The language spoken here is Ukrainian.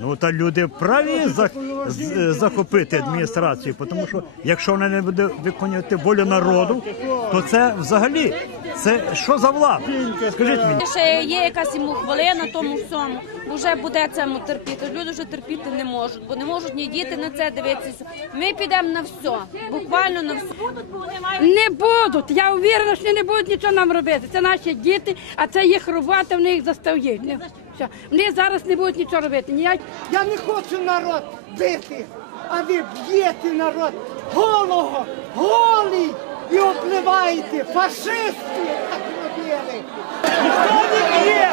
Ну та люди праві за, з- захопити адміністрацію, тому що якщо вона не буде виконувати волю народу, то це взагалі це що за влада? Скажіть мені. Ще є якась йому хвилина тому всьому, вже буде цьому терпіти. Люди вже терпіти не можуть, бо не можуть ні діти на це дивитися. Ми підемо на все, буквально на все. Не будуть. Я уверена, що не будуть нічого нам робити. Це наші діти, а це їх робота, вони їх заставляють. Все. Вони зараз не будуть нічого робити. Ніяк Я не хочу народ бити, а ви б'єте народ голого, голий і обливаєте. Фашисти так робили. Ніхто не є.